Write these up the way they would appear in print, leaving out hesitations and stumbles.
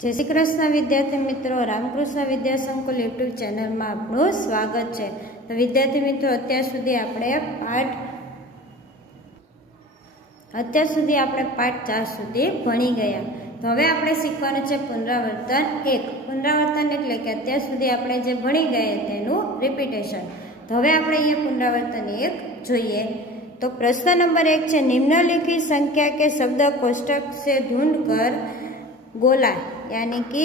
जय श्री कृष्ण विद्यार्थी मित्रों, रामकृष्ण विद्या संकुल यूट्यूब चैनल में आपનું स्वागत है। तो विद्यार्थी मित्रों, અત્યાર સુધી આપણે પાઠ 4 સુધી ભણી ગયા। તો હવે આપણે શીખવાનું છે પુનરાવર્તન 1। પુનરાવર્તન એટલે કે અત્યાર સુધી આપણે જે ભણી ગયા તેનું रिपीटेशन। तो હવે આપણે અહીંયા પુનરાવર્તन 1 જોઈએ। तो प्रश्न नंबर 1 છે, निम्नलिखित संख्या के शब्द कोष्टक से ढूंढकर गोला यानी कि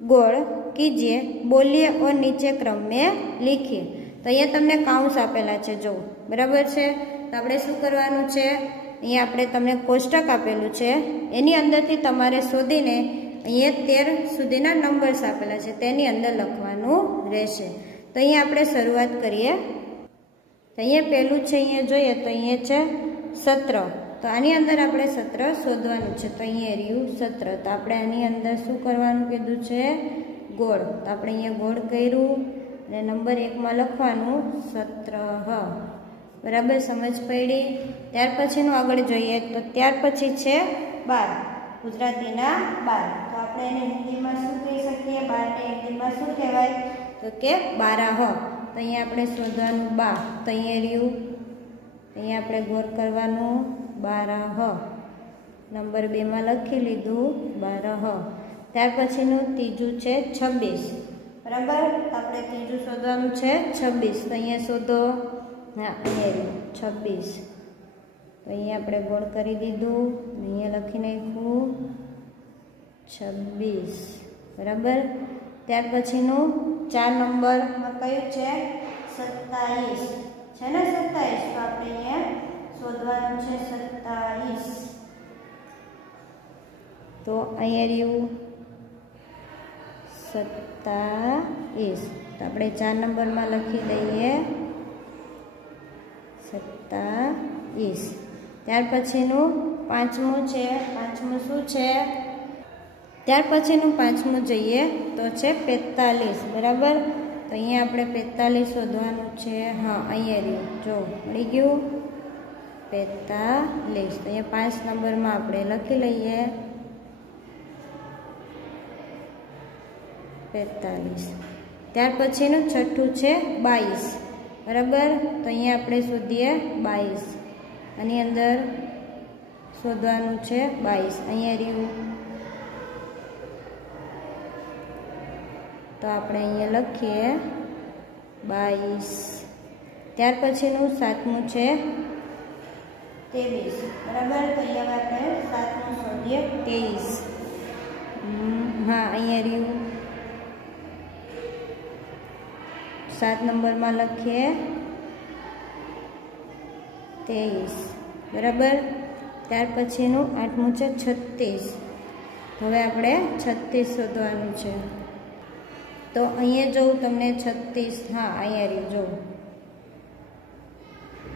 गोल कीजिए, बोलिए और नीचे क्रम में लिखिए। तो अहींया तमने काउंस आपेला छे, जो बराबर छे। तो आपणे शुं करवानुं छे, अहींया आपणे तमने कोष्टक आपेलुं छे, एनी अंदरथी तमारे शोधीने अहींया 13 सुधीना नंबर्स आपेला छे तेनी अंदर लखवानुं रहेशे। तो अहींया आपणे शरूआत करीए। तो अहींया पहेलुं छे, अहींया जोईए तो अहींया छे 17। तो आनी अंदर आपणे 17 शोधवानुं छे। तो अहींया रह्युं 17। तो आपणे आनी अंदर शुं करवानुं कीधुं छे, गोळ। तो आपणे अहींया गोळ कर्युं अने नंबर 1 मां लखवानुं 17। बराबर, समझ पड़ी। त्यार पछीनुं आगळ जोईए तो त्यार पछी छे 12, गुजरातीना 12। तो आपणे एने हिंदीमां शुं कही शकीए, 12 ने हिंदीमां शुं कहेवाय, तो के 12। तो अहींया आपणे शोधवानुं 12। तो अहींया रह्युं, अहींया आपणे गोळ करवानुं 12। नंबर 2 में लखी लीधुं 12। त्यार पछीनुं तीजुं छे 26। बराबर, आपणे तीजुं शोधवानुं छे 26। तो अहींया शोधो, हाँ अहींया 26। तो अहींया आपणे गोळ करी दीधुं, अहींया लखी नाख्युं 26। बराबर। त्यार पछीनुं 4 नंबर में कयुं छे 27 छे ने 27। तो आपणे अहींया शोधवानुं छे 27। तो अहींया रह्युं 27। तो आपणे 4 नंबर में लखी दईए 27। त्यार पछीनुं पांचमुं छे, पांचमुं शुं छे, त्यार पछीनुं पांचमुं जोईए तो छे 45। बराबर। तो अहींया आपणे 45 शोधवानुं छे। हाँ अहींया रह्युं, जो मळी गयुं 45। तो अहींया 5 नंबर में आपणे लखी लईए 45। त्यार पछीनुं छठ्ठुं छे 22। बराबर। तो अहींया आपणे शोधीए 22। आनी अंदर शोधवानुं छे 22। अहींया रह्युं, तो आपणे अहींया लखीए 22। त्यार पछीनुं 7मुं छे 23। बराबर। तो अहींया आपणे 7मुं शोधीए 23। हाँ अहींया रह्युं, 7 नंबर में लखीए 23। बराबर। त्यार पछीनुं 8मुं छे 36। हवे आपणे 36 शोधवानुं छे। तो अहींया जो तमने 36, हाँ अहींया रह्युं, जो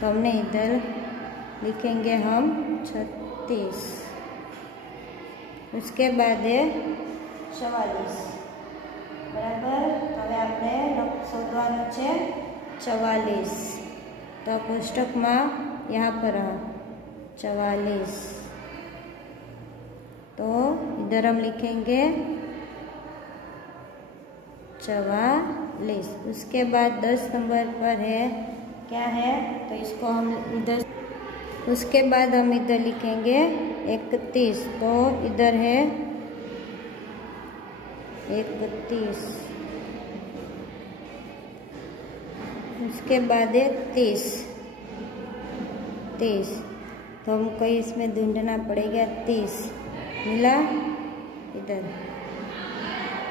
तो हमने इधर लिखेंगे हम 36। उसके बाद है 44। बराबर। तो हवे आपणे शोधवानुं छे 44। तो कोष्टक में यहाँ पर 44। तो इधर हम लिखेंगे 44। उसके बाद 10 नंबर पर है, क्या है, तो इसको हम इधर, उसके बाद हम इधर लिखेंगे 31। तो इधर है 31। उसके बाद है 30। तो हमको इसमें ढूंढना पड़ेगा 30। मिला, इधर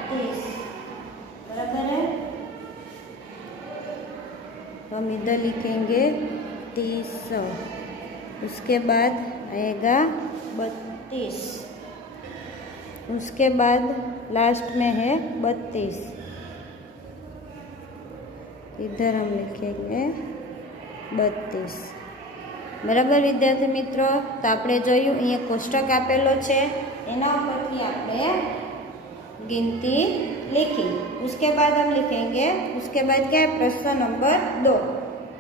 30। बराबर है। तो हम इधर लिखेंगे 30। उसके बाद आएगा 32। उसके बाद लास्ट में है 32। इधर हम लिखेंगे 32। बराबर विद्यार्थी मित्रों। तो आपणे जोयुं अहींया कोष्टक आपेलो छे, एना उपरथी आपणे गिनती लिखी। उसके बाद हम लिखेंगे, उसके बाद क्या है, प्रश्न नंबर 2।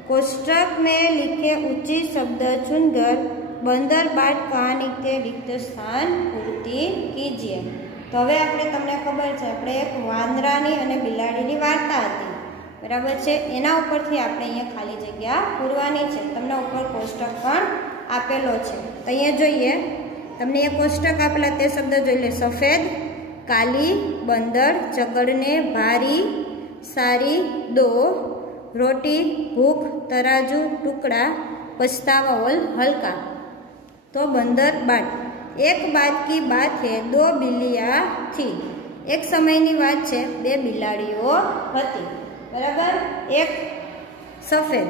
कोष्टक में लिखे उचित शब्द चुनकर बंदर बाट कहानी के रिक्त स्थान पूर्ति कीजिए। तो हवे आपणे तमने खबर छे आपणे एक वांदरानी अने बिलाड़ीनी वार्ता हती, बराबर छे। एना उपरथी आपणे अहींया खाली जग्या पूरवानी छे। तमने उपर कोष्टक पण आपेलो छे, तो अहींया जोईए तमने एक कोष्टक आपेला ते शब्द जोई ले। सफेद, काली, बंदर, चगड़ने, भारी, सारी, दो, रोटी, भूख, तराजू, टुकड़ा, पछतावा ओल हल्का। तो बंदर बाट, एक बात की बात है, दो बिल्लियां थी। एक समयनी बात छे, बे बिलाड़ीओ हती, बराबर। एक सफेद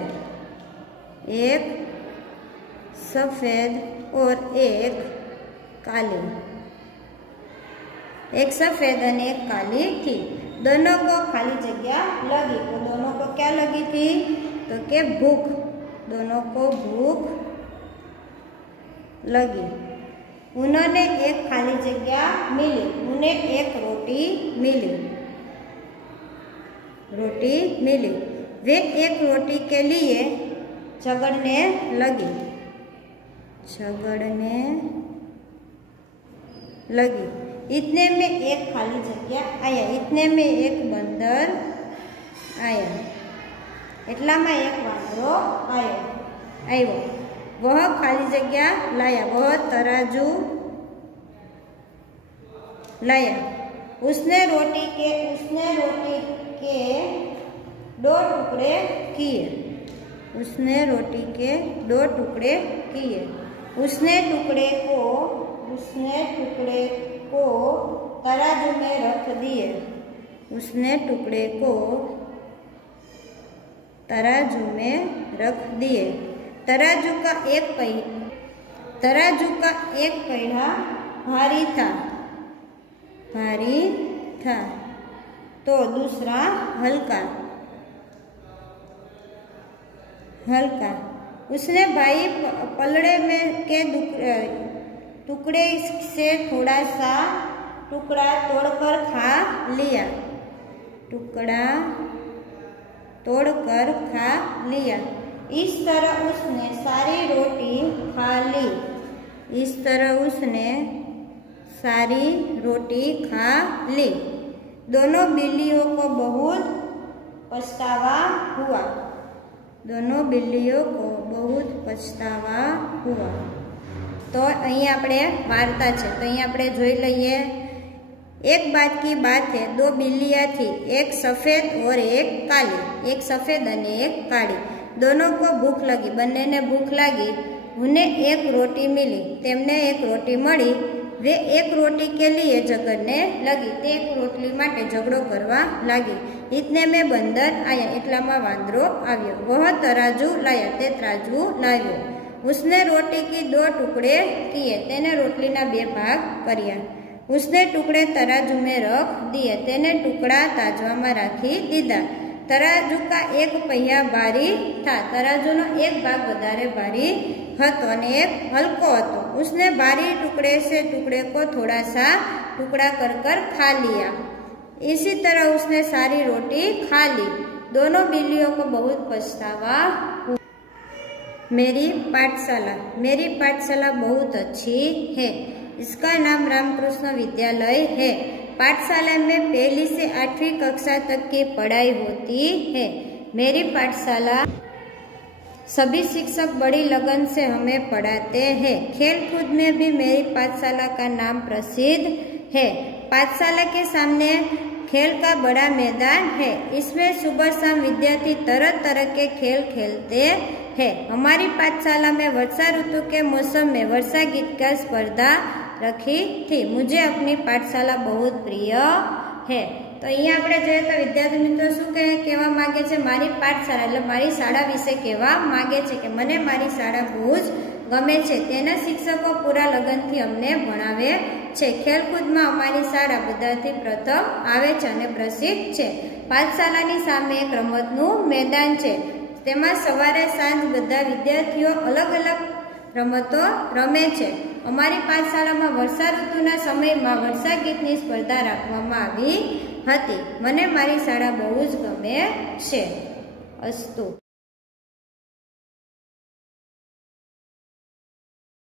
और एक काली, एक सफेद और एक काली थी। दोनों को खाली जगह लगी। तो दोनों को क्या लगी थी? तो के भूख, दोनों को भूख लगी। उन्होंने एक खाली जगह मिली, उन्हें एक रोटी मिली, वे एक रोटी के लिए झगड़ने लगी। इतने में एक खाली जगह आया, इतने में एक बंदर आया, एटला में एक वांदरो आयो। वह खाली जगह लाया, वह तराजू लाया। उसने रोटी के दो टुकड़े किए। उसने टुकड़े को तराजू में रख दिए। तराजू का एक पहिया भारी था तो दूसरा हल्का। उसने भाई पलड़े में के टुकड़े से थोड़ा सा टुकड़ा तोड़कर खा लिया। इस तरह उसने सारी रोटी खा ली। दोनों बिल्लियों को बहुत पछतावा हुआ। तो अहीं आपणे वार्ता छे, तो अहीं आपणे जोई लईए। एक बात की बात है, दो बिल्लियां थी, एक सफेद और एक काली, एक सफेद और एक काली। दोनों को भूख लगी, बन्ने ने भूख लगी। उन्हें एक रोटी मिली, तेमने एक रोटी मળી। वे एक रोटी के लिए झगड़ने लगी, ते एक रोटली माटे झगड़ो करवा लगी। इतने में बंदर आया, एटलामां वांदरो आव्यो। वह तराजू लाया, ते तराजू लाव्यो। उसने रोटी की दो टुकड़े किए, तेने रोटलीना बे भाग कर्या। उसने टुकड़े तराजू में रख दिए, तेने टुकड़ा ताजवामां राखी दीधा। तराजू का एक पहिया भारी था, तराजूनो एक भाग वधारे भारी हतो अने एक हल्को हतो। उसने भारी टुकड़े से टुकड़े को थोड़ा सा टुकड़ा कर खा लिया। इसी तरह उसने सारी रोटी खा ली। दोनों बिल्लियों को बहुत पछतावा हुआ। मेरी पाठशाला बहुत अच्छी है। इसका नाम रामकृष्ण विद्यालय है। पाठशाला में 1 से 8वीं कक्षा तक की पढ़ाई होती है। मेरी पाठशाला सभी शिक्षक बड़ी लगन से हमें पढ़ाते हैं। खेल कूद में भी मेरी पाठशाला का नाम प्रसिद्ध है। पाठशाला के सामने खेल का बड़ा मैदान है। इसमें सुबह शाम विद्यार्थी तरह तरह के खेल खेलते हैं। हमारी पाठशाला में वर्षा ऋतु के मौसम में वर्षा गीत का स्पर्धा रखी थी। मुझे अपनी पाठशाला बहुत प्रिय है। तो अहीं आपणे जोईए तो विद्यार्थी मित्रों शुं कहेवा मांगे छे, मारी पाठशाला एटले मारी शाळा विશે कहेवा मांगे छे के मने मारी शाळा बहुत ज गमे छे। तेना शिक्षको पूरा लगनथी अमने भणावे छे। खेलकूदमां अमारी शाळा बधाथी प्रथम आवे छे अने प्रसिद्ध छे। पाठशालानी सामे एक रमतनुं मैदान छे। तेमां सवारे सांज बधा विद्यार्थीओ अलग अलग रमतो रमे छे। अमारी पाठशालामां वर्षा ऋतुना समयमां वर्षा गीतनी स्पर्धा राखवामां आवी हती। मने मारी शाळा बहु ज गमे छे। अस्तु।